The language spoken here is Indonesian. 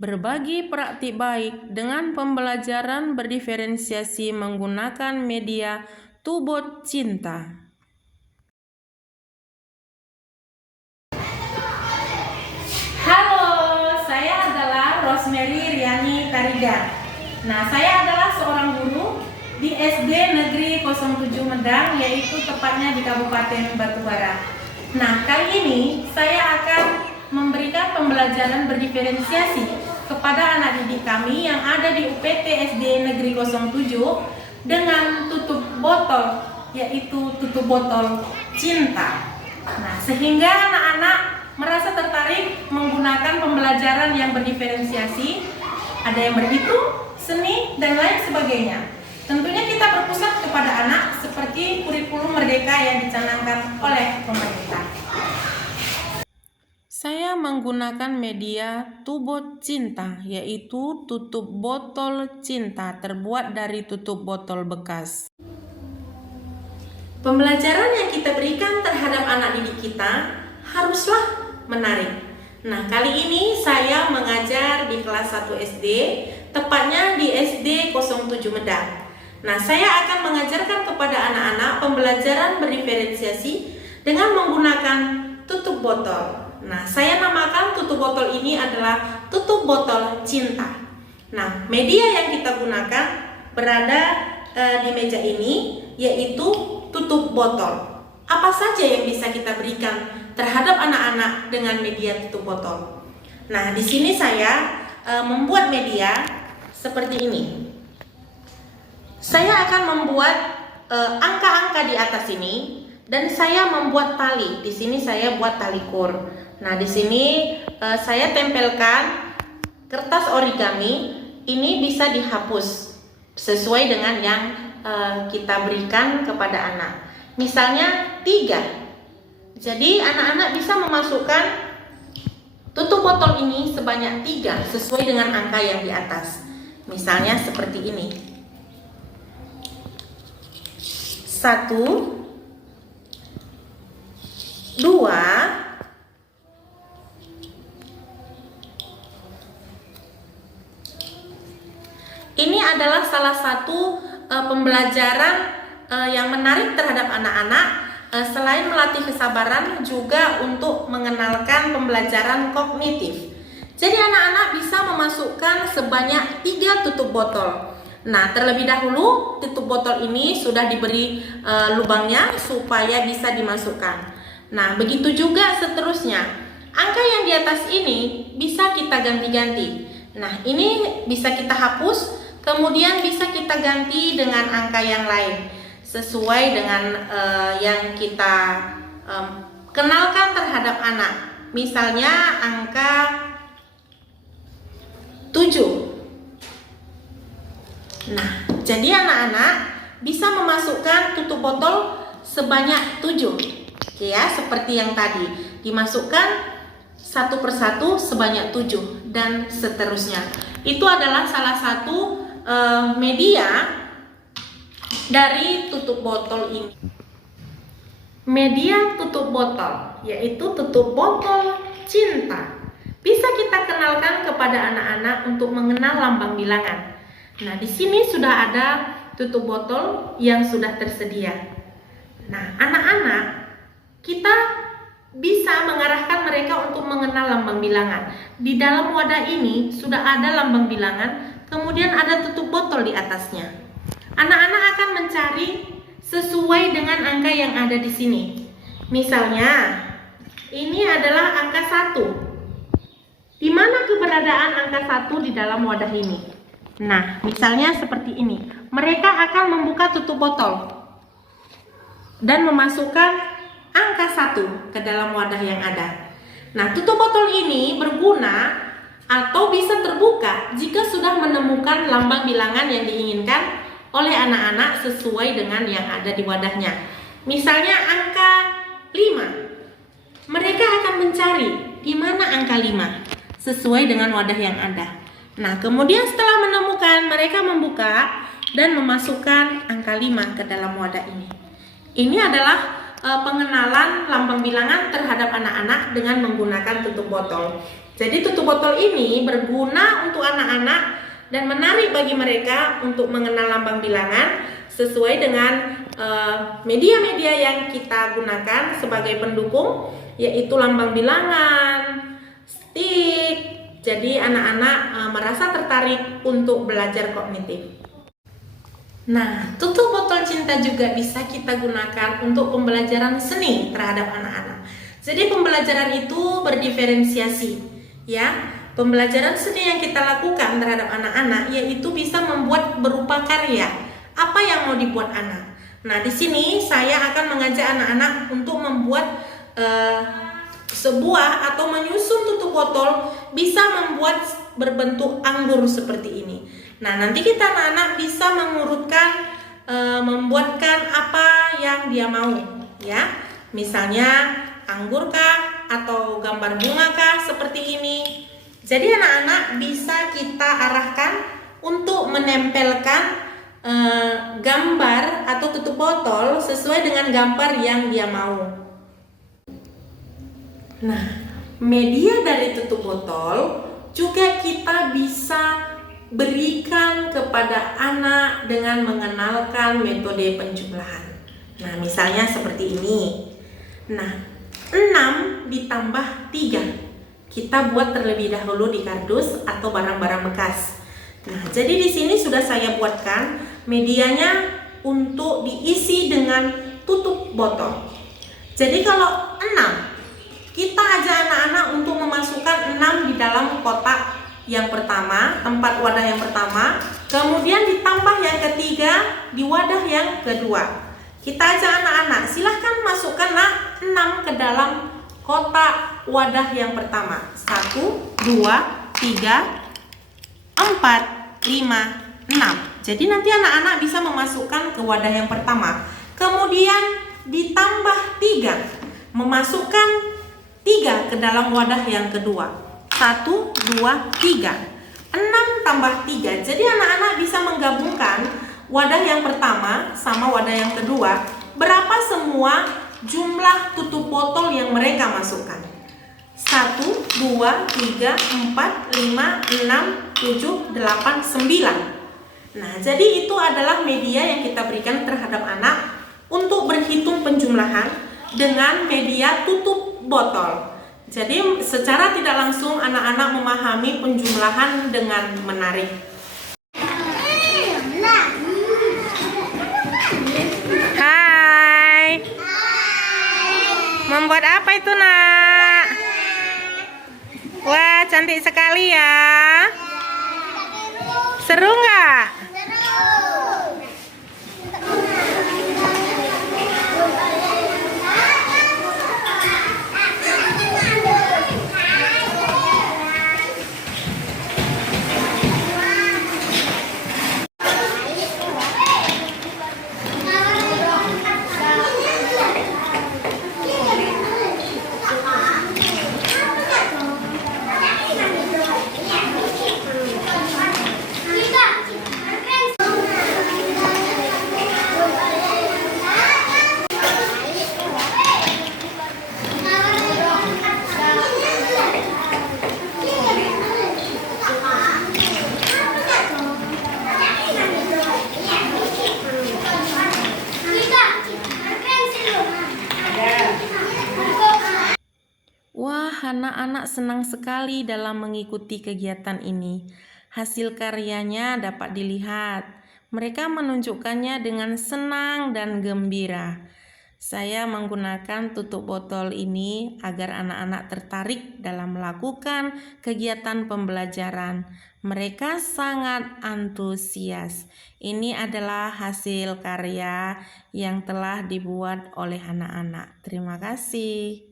Berbagi praktik baik dengan pembelajaran berdiferensiasi menggunakan media Tubot Cinta. Halo, saya adalah Rosemary Riani Tariga. Nah, saya adalah seorang guru di SD Negeri 07 Medang, yaitu tepatnya di Kabupaten Batubara. Nah, kali ini saya akan memberikan pembelajaran berdiferensiasi kepada anak didik kami yang ada di UPT SD Negeri 07 dengan tutup botol, yaitu tutup botol cinta. Nah, sehingga anak-anak merasa tertarik menggunakan pembelajaran yang berdiferensiasi, ada yang berhitung, seni, dan lain sebagainya. Tentunya kita berpusat kepada anak seperti kurikulum merdeka yang dicanangkan oleh pemerintah. Saya menggunakan media Tubot Cinta, yaitu tutup botol cinta terbuat dari tutup botol bekas. Pembelajaran yang kita berikan terhadap anak didik kita haruslah menarik. Nah, kali ini saya mengajar di kelas 1 SD, tepatnya di SD 07 Medang. Nah, saya akan mengajarkan kepada anak-anak pembelajaran berdiferensiasi dengan menggunakan tutup botol. Nah, saya namakan tutup botol ini adalah tutup botol cinta. Nah, media yang kita gunakan berada di meja ini, yaitu tutup botol. Apa saja yang bisa kita berikan terhadap anak-anak dengan media tutup botol? Nah, di sini saya membuat media seperti ini. Saya akan membuat angka-angka di atas ini dan saya membuat tali. Di sini saya buat tali kur. Nah, di sini saya tempelkan kertas origami. Ini bisa dihapus sesuai dengan yang kita berikan kepada anak. Misalnya 3. Jadi anak-anak bisa memasukkan tutup botol ini sebanyak 3 sesuai dengan angka yang di atas. Misalnya seperti ini. 1, 2, ini adalah salah satu pembelajaran yang menarik terhadap anak-anak. Selain melatih kesabaran, juga untuk mengenalkan pembelajaran kognitif. Jadi anak-anak bisa memasukkan sebanyak 3 tutup botol. Nah, terlebih dahulu tutup botol ini sudah diberi lubangnya supaya bisa dimasukkan. Nah, begitu juga seterusnya. Angka yang di atas ini bisa kita ganti-ganti. Nah, ini bisa kita hapus, kemudian bisa kita ganti dengan angka yang lain sesuai dengan yang kita kenalkan terhadap anak. Misalnya angka 7. Nah, jadi anak-anak bisa memasukkan tutup botol sebanyak 7. Oke ya, seperti yang tadi. Dimasukkan satu persatu sebanyak 7 dan seterusnya. Itu adalah salah satu media dari tutup botol ini. Media tutup botol, yaitu tutup botol cinta. Bisa kita kenalkan kepada anak-anak untuk mengenal lambang bilangan. Nah, di sini sudah ada tutup botol yang sudah tersedia. Nah, anak-anak kita bisa mengarahkan mereka untuk mengenal lambang bilangan. Di dalam wadah ini sudah ada lambang bilangan, kemudian ada tutup botol di atasnya. Anak-anak akan mencari sesuai dengan angka yang ada di sini. Misalnya, ini adalah angka 1. Di mana keberadaan angka 1 di dalam wadah ini? Nah, misalnya seperti ini. Mereka akan membuka tutup botol dan memasukkan angka 1 ke dalam wadah yang ada. Nah, tutup botol ini berguna atau bisa terbuka jika sudah menemukan lambang bilangan yang diinginkan oleh anak-anak sesuai dengan yang ada di wadahnya. Misalnya angka 5. Mereka akan mencari di mana angka 5 sesuai dengan wadah yang ada. Nah, kemudian setelah menemukan, mereka membuka dan memasukkan angka 5 ke dalam wadah ini. Ini adalah pengenalan lambang bilangan terhadap anak-anak dengan menggunakan tutup botol. Jadi tutup botol ini berguna untuk anak-anak dan menarik bagi mereka untuk mengenal lambang bilangan sesuai dengan media-media yang kita gunakan sebagai pendukung, yaitu lambang bilangan, stick. Jadi anak-anak merasa tertarik untuk belajar kognitif. Nah, tutup botol cinta juga bisa kita gunakan untuk pembelajaran seni terhadap anak-anak. Jadi pembelajaran itu berdiferensiasi, ya. Pembelajaran seni yang kita lakukan terhadap anak-anak yaitu bisa membuat berupa karya. Apa yang mau dibuat anak? Nah, di sini saya akan mengajak anak-anak untuk membuat sebuah atau menyusun tutup botol bisa membuat berbentuk anggur seperti ini. Nah, nanti kita anak-anak bisa mengurutkan, membuatkan apa yang dia mau, ya. Misalnya anggur kah atau gambar bunga kah seperti ini. Jadi anak-anak bisa kita arahkan untuk menempelkan gambar atau tutup botol sesuai dengan gambar yang dia mau. Nah, media dari tutup botol juga kita bisa berikan kepada anak dengan mengenalkan metode penjumlahan. Nah, misalnya seperti ini. Nah, 6 ditambah 3. Kita buat terlebih dahulu di kardus atau barang-barang bekas. Nah, jadi di sini sudah saya buatkan medianya untuk diisi dengan tutup botol. Jadi kalau 6, kita ajak anak-anak untuk memasukkan 6 di dalam kotak yang pertama, tempat wadah yang pertama, kemudian ditambah yang ketiga di wadah yang kedua. Kita ajak anak-anak, silahkan masukkanlah 6 ke dalam kotak wadah yang pertama. 1, 2, 3, 4, 5, 6. Jadi nanti anak-anak bisa memasukkan ke wadah yang pertama. Kemudian ditambah 3, memasukkan 3 ke dalam wadah yang kedua. 1, 2, 3. 6 tambah 3. Jadi anak-anak bisa menggabungkan wadah yang pertama sama wadah yang kedua. Berapa semua jumlah tutup botol yang mereka masukkan? 1, 2, 3, 4, 5, 6, 7, 8, 9. Nah, jadi itu adalah media yang kita berikan terhadap anak untuk berhitung penjumlahan dengan media tutup botol. Jadi secara tidak langsung anak-anak memahami penjumlahan dengan menarik. Hai. Membuat apa itu, Nak? Wah, cantik sekali ya. Seru nggak? Wah, anak-anak senang sekali dalam mengikuti kegiatan ini. Hasil karyanya dapat dilihat. Mereka menunjukkannya dengan senang dan gembira. Saya menggunakan tutup botol ini agar anak-anak tertarik dalam melakukan kegiatan pembelajaran. Mereka sangat antusias. Ini adalah hasil karya yang telah dibuat oleh anak-anak. Terima kasih.